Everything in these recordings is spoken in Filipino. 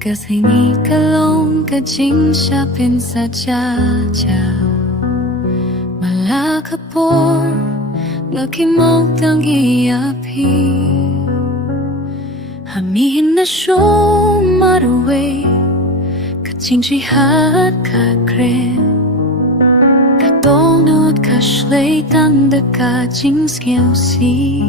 Kasi ni kalong kajing siya pinsajaja Malakapon Ngakimog tang iapi Hamihin na siyong maruwi Kajing jihad kakren Kadonod kashlay tanda kajing skillsi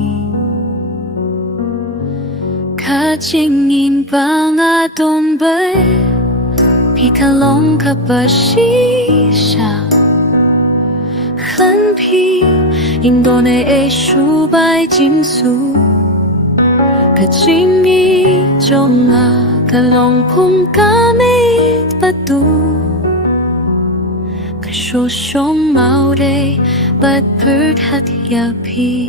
Kajingin pangaton bay Pikalong kapasisya Khanpi Indone e shubay jinsu Kajingi jonga Kalong pung kamit patu Kasyosyong maure Bat perhat yapi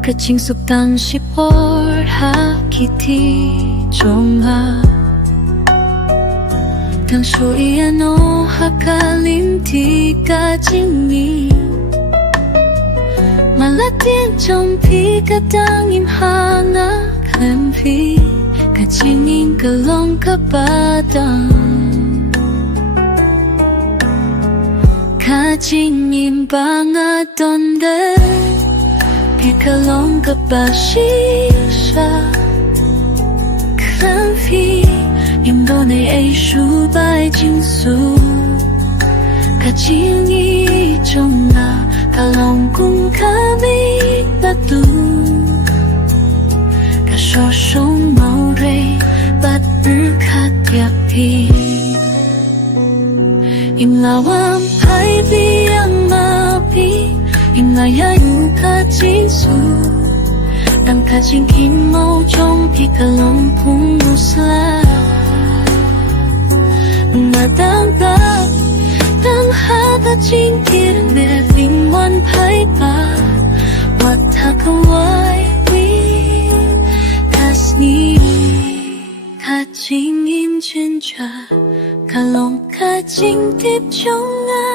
Kaching suktang shipor hakiti jonga Tang shoyano hakalimti kajingi Malatin jompi katangim hanga kanpi Kajingin kalong kapadang Kajingin bangatonde Pikalong kapasisya Kanfi Indone ay shubay jinsu Kajingi jonga Kalong kung kami batu Kasyosyong maure Bat berkat yapi Imlawang ay biyang mapi Imlayayu kajinsu Tang kajingin mo Jong pikalong pung musla Madangkat Tang hata jingkir Neving wan pai pa Wat hakawai wi Kasni Kajingin jenja Kalong kajing tip jonga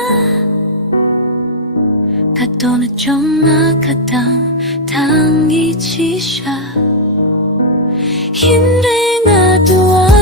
Kadona jonga kadang Tangi chisha Hindi nga dua